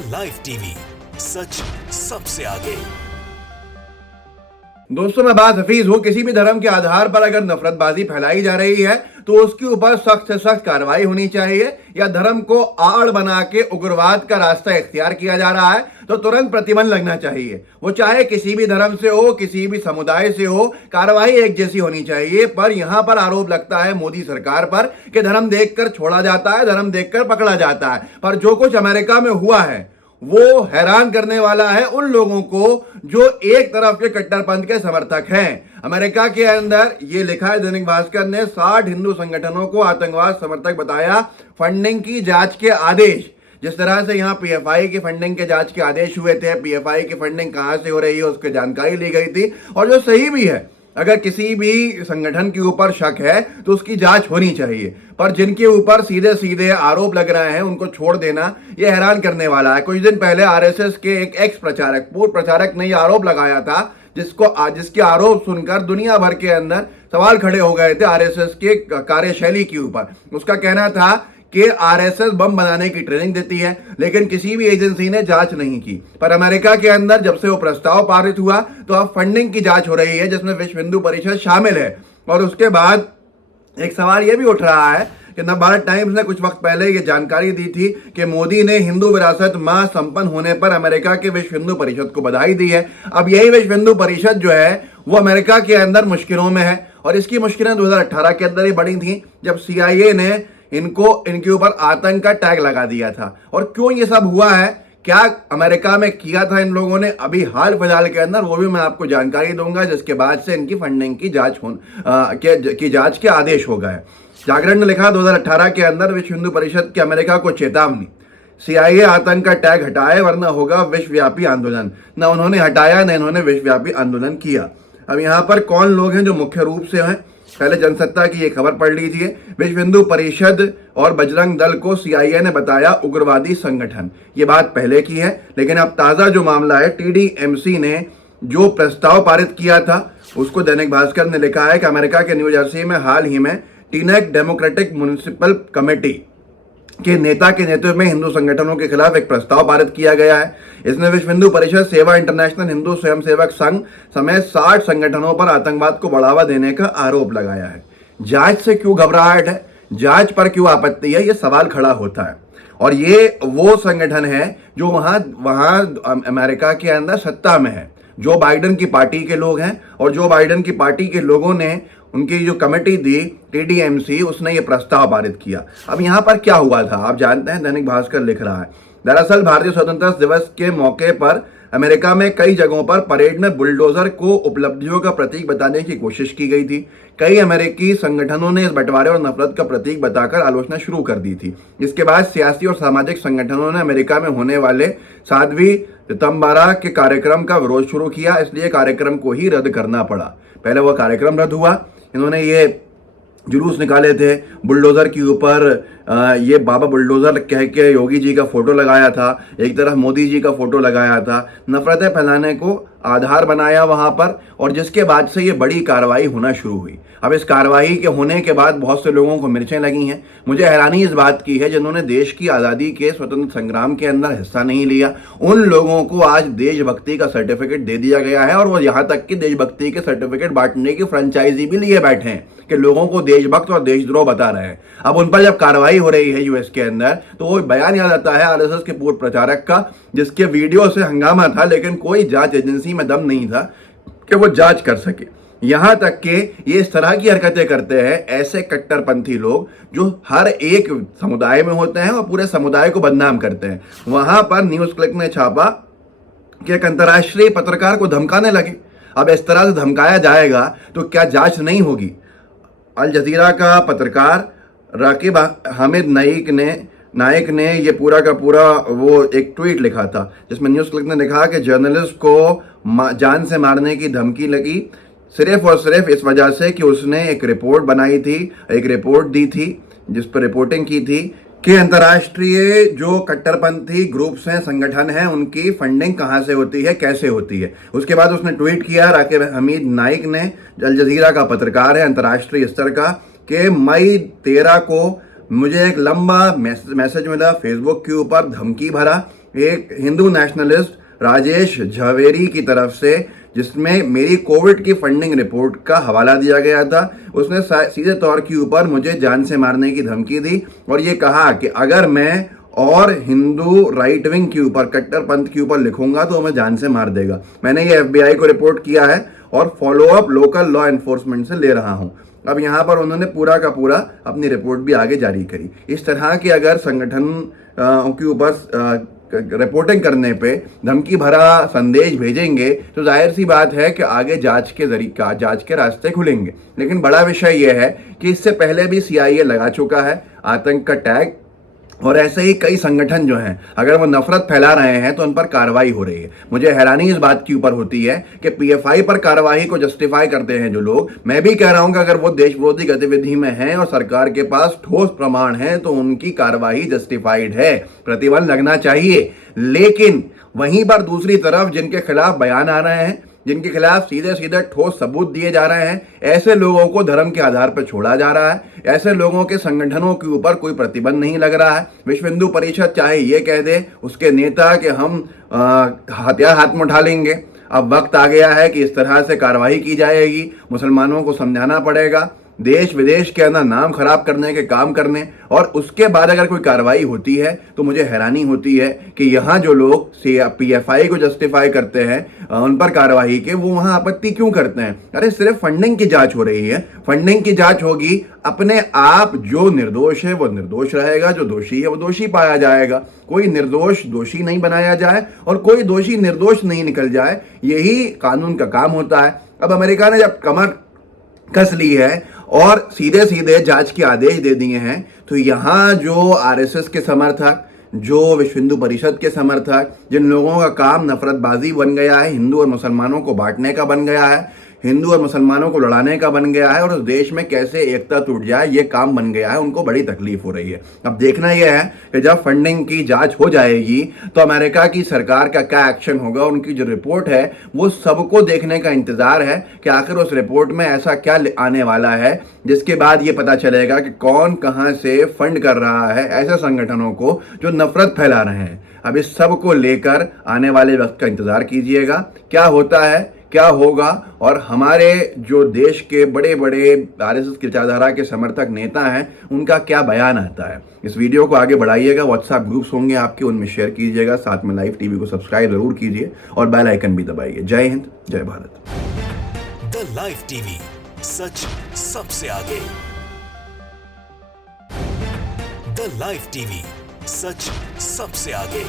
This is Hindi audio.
लाइव टीवी, सच सबसे आगे। दोस्तों, मैं बात हफीज हूं। किसी भी धर्म के आधार पर अगर नफरतबाजी फैलाई जा रही है तो उसके ऊपर सख्त से सख्त कार्रवाई होनी चाहिए, या धर्म को आड़ बना के उग्रवाद का रास्ता इख्तियार किया जा रहा है तो तुरंत प्रतिबंध लगना चाहिए। वो चाहे किसी भी धर्म से हो, किसी भी समुदाय से हो, कार्रवाई एक जैसी होनी चाहिए। पर यहां पर आरोप लगता है मोदी सरकार पर कि धर्म देखकर छोड़ा जाता है, धर्म देखकर पकड़ा जाता है। पर जो कुछ अमेरिका में हुआ है वो हैरान करने वाला है उन लोगों को जो एक तरफ के कट्टरपंथ के समर्थक हैं। अमेरिका के अंदर ये लिखा है, दैनिक भास्कर ने 60 हिंदू संगठनों को आतंकवाद समर्थक बताया, फंडिंग की जांच के आदेश। जिस तरह से यहाँ पीएफआई की फंडिंग के जांच के आदेश हुए थे, पीएफआई की फंडिंग कहां से हो रही है उसकी जानकारी ली गई थी, और जो सही भी है, अगर किसी भी संगठन के ऊपर शक है तो उसकी जांच होनी चाहिए। पर जिनके ऊपर सीधे सीधे आरोप लग रहे हैं उनको छोड़ देना यह हैरान करने वाला है। कुछ दिन पहले आरएसएस के एक एक्स प्रचारक, पूर्व प्रचारक ने यह आरोप लगाया था, जिसके आरोप सुनकर दुनिया भर के अंदर सवाल खड़े हो गए थे आरएसएस के कार्यशैली के ऊपर। उसका कहना था कि आरएसएस बम बनाने की ट्रेनिंग देती है, लेकिन किसी भी एजेंसी ने जांच नहीं की। पर अमेरिका के अंदर जब से वो प्रस्ताव पारित हुआ तो अब फंडिंग की जांच हो रही है, जिसमें विश्व हिंदू परिषद शामिल है। और उसके बाद एक सवाल यह भी उठ रहा है कि नवभारत टाइम्स ने कुछ वक्त पहले ये जानकारी दी थी कि मोदी ने हिंदू विरासत माह संपन्न होने पर अमेरिका के विश्व हिंदू परिषद को बधाई दी है। अब यही विश्व हिंदू परिषद जो है वो अमेरिका के अंदर मुश्किलों में है, और इसकी मुश्किलें 2018 के अंदर ही बढ़ी थी जब CIA ने इनके ऊपर आतंक का टैग लगा दिया था। और क्यों ये सब हुआ है, क्या अमेरिका में किया था इन लोगों ने अभी हाल फिलहाल के अंदर, वो भी मैं आपको जानकारी दूंगा, जिसके बाद से इनकी फंडिंग की जांच के आदेश हो गए। जागरण ने लिखा 2018 के अंदर विश्व हिंदू परिषद के अमेरिका को चेतावनी, CIA आतंक का टैग हटाए वरना होगा विश्वव्यापी आंदोलन। न उन्होंने हटाया न इन्होंने विश्वव्यापी आंदोलन किया। अब यहाँ पर कौन लोग हैं जो मुख्य रूप से हैं, पहले जनसत्ता की ये खबर पढ़ लीजिए। विश्व हिंदू परिषद और बजरंग दल को CIA ने बताया उग्रवादी संगठन। ये बात पहले की है, लेकिन अब ताजा जो मामला है, TDMC ने जो प्रस्ताव पारित किया था उसको दैनिक भास्कर ने लिखा है कि अमेरिका के न्यू जर्सी में हाल ही में टीनेक डेमोक्रेटिक म्युनिसिपल कमेटी के नेता के नेतृत्व में हिंदू संगठनों के खिलाफ एक प्रस्ताव पारित किया गया है। इसमें विश्व हिंदू परिषद, सेवा इंटरनेशनल, हिंदू स्वयंसेवक संघ समेत 60 संगठनों पर आतंकवाद को बढ़ावा देने का आरोप लगाया है। जांच से क्यों घबराहट है, जांच पर क्यों आपत्ति है, यह सवाल खड़ा होता है। और ये वो संगठन है जो वहां अमेरिका के अंदर सत्ता में है, जो बाइडेन की पार्टी के लोग हैं, और जो बाइडेन की पार्टी के लोगों ने उनकी जो कमेटी दी TDMC, उसने ये प्रस्ताव पारित किया। अब यहाँ पर क्या हुआ था आप जानते हैं, दैनिक भास्कर लिख रहा है। दरअसल भारतीय स्वतंत्रता दिवस के मौके पर अमेरिका में कई जगहों पर परेड में बुलडोजर को उपलब्धियों का प्रतीक बताने की कोशिश की गई थी। कई अमेरिकी संगठनों ने इस बंटवारे और नफरत का प्रतीक बताकर आलोचना शुरू कर दी थी। इसके बाद सियासी और सामाजिक संगठनों ने अमेरिका में होने वाले 7वीं सितंबर के कार्यक्रम का विरोध शुरू किया, इसलिए कार्यक्रम को ही रद्द करना पड़ा। पहले वह कार्यक्रम रद्द हुआ, इन्होंने ये जुलूस निकाले थे बुलडोजर के ऊपर, ये बाबा बुलडोजर कह के योगी जी का फोटो लगाया था, एक तरफ मोदी जी का फोटो लगाया था, नफरतें फैलाने को आधार बनाया वहां पर, और जिसके बाद से ये बड़ी कार्रवाई होना शुरू हुई। अब इस कार्रवाई के होने के बाद बहुत से लोगों को मिर्चें लगी हैं। मुझे हैरानी इस बात की है, जिन्होंने देश की आज़ादी के स्वतंत्र संग्राम के अंदर हिस्सा नहीं लिया, उन लोगों को आज देशभक्ति का सर्टिफिकेट दे दिया गया है, और वो यहाँ तक कि देशभक्ति के सर्टिफिकेट बांटने की फ्रेंचाइजी भी लिए बैठे हैं कि लोगों को देशभक्त और देशद्रोह बता रहे हैं। अब उन पर जब कार्रवाई हो रही है यूएस के अंदर, तो वो बयान याद आता है आरएसएस के पूर्व प्रचारक का, जिसके वीडियो से हंगामा था, लेकिन कोई जांच एजेंसी में दम नहीं था कि वो जांच कर सके। यहां तक कि ये इस तरह की हरकतें करते हैं ऐसे कट्टरपंथी लोग जो हर एक समुदाय में होते हैं और पूरे समुदाय को बदनाम करते हैं। वहां पर न्यूज क्लिक ने छापा कि एक अंतर्राष्ट्रीय पत्रकार को धमकाने लगे। अब इस तरह से धमकाया जाएगा तो क्या जांच नहीं होगी? अल जजीरा का पत्रकार राकिब हामिद नाइक ने ये पूरा का पूरा वो एक ट्वीट लिखा था, जिसमें न्यूज क्लिक ने लिखा कि जर्नलिस्ट को जान से मारने की धमकी लगी सिर्फ और सिर्फ इस वजह से कि उसने एक रिपोर्ट बनाई थी, एक रिपोर्ट दी थी जिस पर रिपोर्टिंग की थी कि अंतर्राष्ट्रीय जो कट्टरपंथी ग्रुप्स हैं, संगठन हैं, उनकी फंडिंग कहाँ से होती है, कैसे होती है। उसके बाद उसने ट्वीट किया, राकिब हमीद नाइक ने, अल जजीरा का पत्रकार है अंतर्राष्ट्रीय स्तर का, कि मई 13 को मुझे एक लंबा मैसेज मिला फेसबुक के ऊपर, धमकी भरा, एक हिंदू नेशनलिस्ट राजेश झवेरी की तरफ से, जिसमें मेरी कोविड की फंडिंग रिपोर्ट का हवाला दिया गया था। उसने सीधे तौर के ऊपर मुझे जान से मारने की धमकी दी और ये कहा कि अगर मैं और हिंदू राइट विंग के ऊपर, कट्टरपंथ के ऊपर लिखूंगा तो मैं जान से मार देगा। मैंने ये FBI को रिपोर्ट किया है और फॉलोअप लोकल लॉ एनफोर्समेंट से ले रहा हूं। अब यहाँ पर उन्होंने पूरा का पूरा अपनी रिपोर्ट भी आगे जारी करी। इस तरह की अगर संगठन के ऊपर रिपोर्टिंग करने पे धमकी भरा संदेश भेजेंगे तो जाहिर सी बात है कि आगे जांच के रास्ते खुलेंगे। लेकिन बड़ा विषय यह है कि इससे पहले भी CIA लगा चुका है आतंक का टैग, और ऐसे ही कई संगठन जो हैं अगर वो नफरत फैला रहे हैं तो उन पर कार्रवाई हो रही है। मुझे हैरानी इस बात के ऊपर होती है कि PFI पर कार्रवाई को जस्टिफाई करते हैं जो लोग। मैं भी कह रहा हूं कि अगर वो देश विरोधी गतिविधि में हैं और सरकार के पास ठोस प्रमाण है तो उनकी कार्रवाई जस्टिफाइड है, प्रतिबंध लगना चाहिए। लेकिन वहीं पर दूसरी तरफ जिनके खिलाफ बयान आ रहे हैं, जिनके खिलाफ सीधे सीधे ठोस सबूत दिए जा रहे हैं, ऐसे लोगों को धर्म के आधार पर छोड़ा जा रहा है। ऐसे लोगों के संगठनों के ऊपर कोई प्रतिबंध नहीं लग रहा है। विश्व हिंदू परिषद चाहे ये कह दे उसके नेता कि हम हथियार हाथ में उठा लेंगे। अब वक्त आ गया है कि इस तरह से कार्रवाई की जाएगी। मुसलमानों को समझाना पड़ेगा देश विदेश के अंदर नाम खराब करने के काम करने, और उसके बाद अगर कोई कार्रवाई होती है तो मुझे हैरानी होती है कि यहाँ जो लोग PFI को जस्टिफाई करते हैं उन पर कार्रवाई के, वो वहाँ आपत्ति क्यों करते हैं। अरे सिर्फ फंडिंग की जांच हो रही है, फंडिंग की जांच होगी, अपने आप जो निर्दोष है वो निर्दोष रहेगा, जो दोषी है वो दोषी पाया जाएगा। कोई निर्दोष दोषी नहीं बनाया जाए और कोई दोषी निर्दोष नहीं निकल जाए, यही कानून का काम होता है। अब अमेरिका ने जब कमर कस ली है और सीधे सीधे जांच के आदेश दे दिए हैं, तो यहाँ जो RSS के समर्थक, जो विश्व हिंदू परिषद के समर्थक, जिन लोगों का काम नफरतबाजी बन गया है, हिंदू और मुसलमानों को बांटने का बन गया है, हिंदू और मुसलमानों को लड़ाने का बन गया है और उस देश में कैसे एकता टूट जाए ये काम बन गया है, उनको बड़ी तकलीफ हो रही है। अब देखना यह है कि जब फंडिंग की जांच हो जाएगी तो अमेरिका की सरकार का क्या एक्शन होगा। उनकी जो रिपोर्ट है वो सबको देखने का इंतजार है कि आखिर उस रिपोर्ट में ऐसा क्या आने वाला है जिसके बाद ये पता चलेगा कि कौन कहां से फंड कर रहा है ऐसे संगठनों को जो नफरत फैला रहे हैं। अब इस सब को लेकर आने वाले वक्त का इंतजार कीजिएगा, क्या होता है, क्या होगा, और हमारे जो देश के बड़े बड़े RSS की विचारधारा के समर्थक नेता हैं उनका क्या बयान आता है। इस वीडियो को आगे बढ़ाइएगा, व्हाट्सएप ग्रुप्स होंगे आपके, उनमें शेयर कीजिएगा, साथ में लाइव टीवी को सब्सक्राइब जरूर कीजिए और बेल आइकन भी दबाइए। जय हिंद, जय भारत। द लाइव टीवी, सच सबसे आगे। द लाइव टीवी, सच सबसे आगे।